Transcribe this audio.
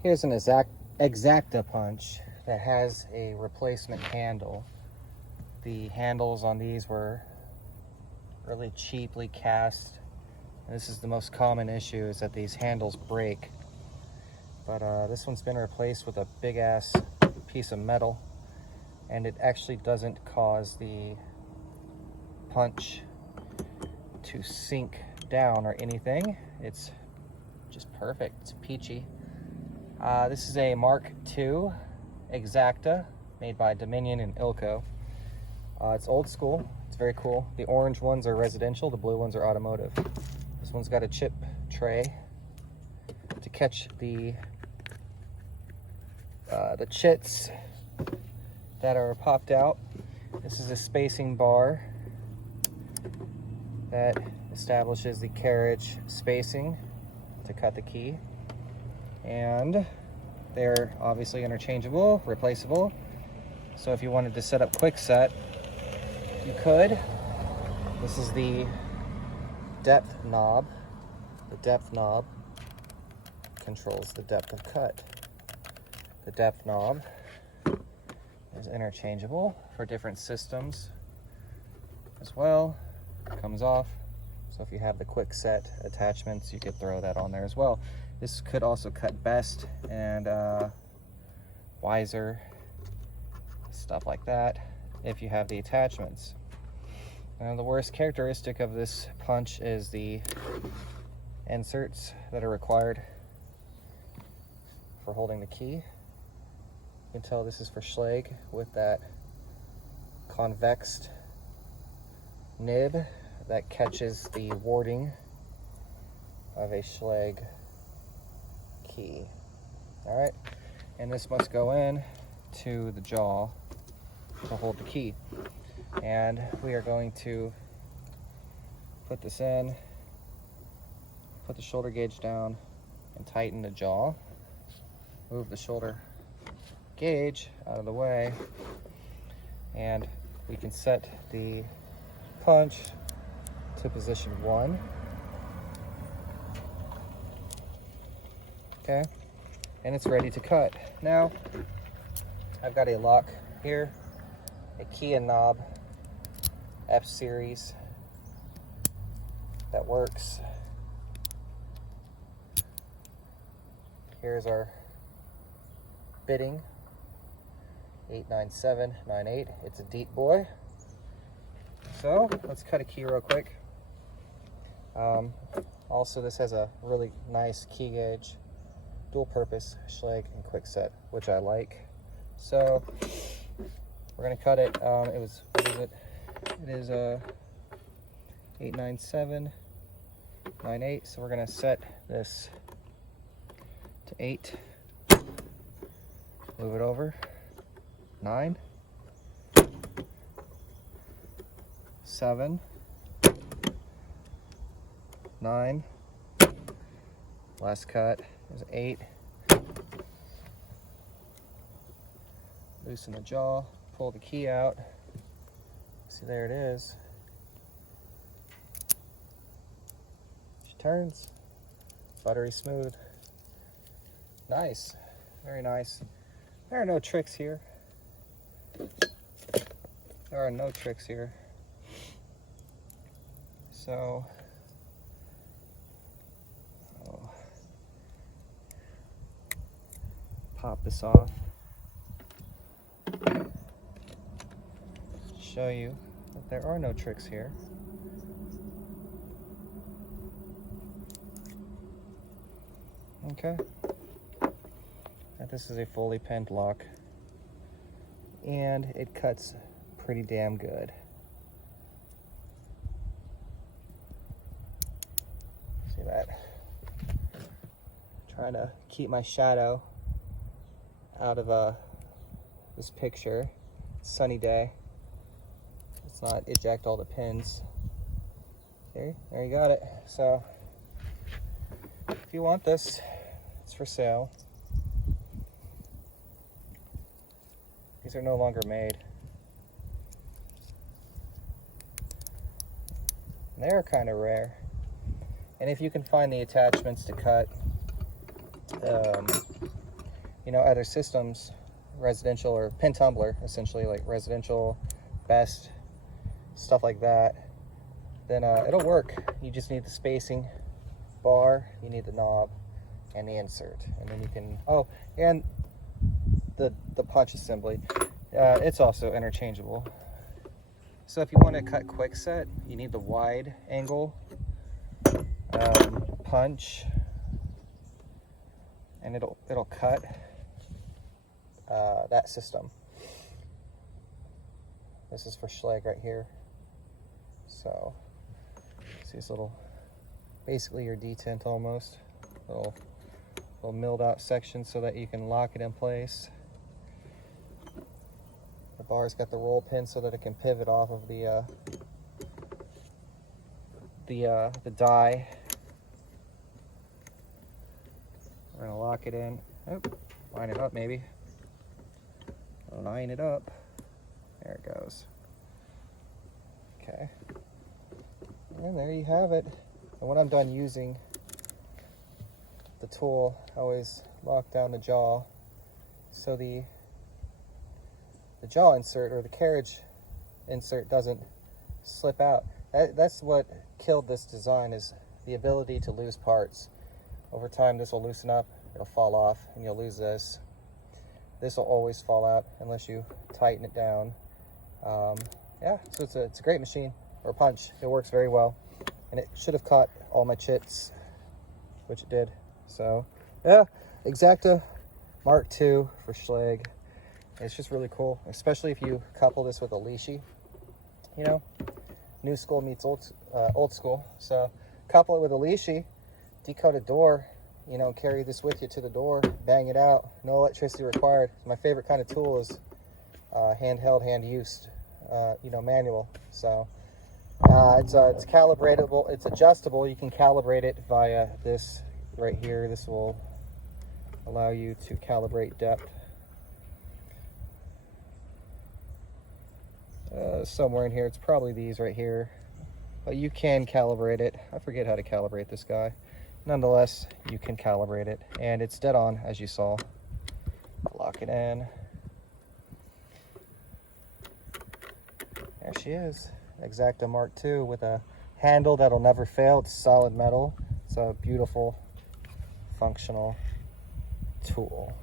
Here's an Exacta punch that has a replacement handle. The handles on these were really cheaply cast. And this is the most common issue, is that these handles break. But this one's been replaced with a big ass piece of metal, and it actually doesn't cause the punch to sink down or anything. It's just perfect. It's peachy. This is a Mrk2 Exacta made by Dominion and Ilco. It's old school. It's very cool. The orange ones are residential, the blue ones are automotive. This one's got a chip tray to catch the chits that are popped out. This is a spacing bar that establishes the carriage spacing to cut the key. And they're obviously interchangeable, replaceable. So if you wanted to set up quick set, you could. This is the depth knob. The depth knob controls the depth of cut. The depth knob is interchangeable for different systems as well. It comes off. So if you have the quick set attachments, you could throw that on there as well. This could also cut best and wiser, stuff like that, if you have the attachments. Now, the worst characteristic of this punch is the inserts that are required for holding the key. You can tell this is for Schlage with that convexed nib that catches the warding of a Schlage key. All right, and this must go in to the jaw to hold the key. And we are going to put this in, put the shoulder gauge down, and tighten the jaw. Move the shoulder gauge out of the way, and we can set the punch to position 1. Okay, and it's ready to cut. Now, I've got a lock here, a key and knob F-series that works. Here's our bitting, 89798. It's a deep boy. So let's cut a key real quick. Also, this has a really nice key gauge, dual purpose, Schlage and quick set, which I like. So we're gonna cut it. What is it? It is 89798. So we're gonna set this to 8. Move it over. 9. 7. 9. Last cut is 8. Loosen the jaw, pull the key out. See, there it is. She turns. Buttery smooth. Nice. Very nice. There are no tricks here. There are no tricks here. So, I'll pop this off. Show you that there are no tricks here. Okay. This is a fully pinned lock, and it cuts pretty damn good. See that? Trying to keep my shadow out of this picture. Sunny day. Let's not eject all the pins. Okay, there you got it. So if you want this, it's for sale. These are no longer made. They're kind of rare. And if you can find the attachments to cut you know, other systems, residential or pin tumbler, essentially, like residential, best, stuff like that, then it'll work. You just need the spacing bar, you need the knob, and the insert, and then you can, oh, and the punch assembly. It's also interchangeable. So if you want to cut quick set, you need the wide angle punch, and it'll cut that system. This is for Schlage right here. So see this little, basically your detent almost, little milled out section so that you can lock it in place. The bar's got the roll pin so that it can pivot off of the die. We're gonna lock it in. Oh, line it up maybe. Line it up. There it goes. Okay. And there you have it. And when I'm done using the tool, I always lock down the jaw so the jaw insert or the carriage insert doesn't slip out. That's what killed this design, is the ability to lose parts. Over time this will loosen up, it'll fall off, and you'll lose this. This will always fall out unless you tighten it down. Yeah, so it's a great machine, or punch. It works very well, and it should have caught all my chits, which it did. So yeah, Exacta Mrk2 for Schlage. It's just really cool, especially if you couple this with a leashy. You know, new school meets old school. So couple it with a leashy, decode a door, you know, carry this with you to the door, bang it out, no electricity required. My favorite kind of tool is handheld, hand used, you know, manual. So it's calibratable, it's adjustable. You can calibrate it via this right here. This will allow you to calibrate depth. Somewhere in here, it's probably these right here, but you can calibrate it. I forget how to calibrate this guy. Nonetheless, you can calibrate it, and it's dead on, as you saw. Lock it in. There she is, Exacta Mrk2 with a handle that'll never fail. It's solid metal. It's a beautiful, functional tool.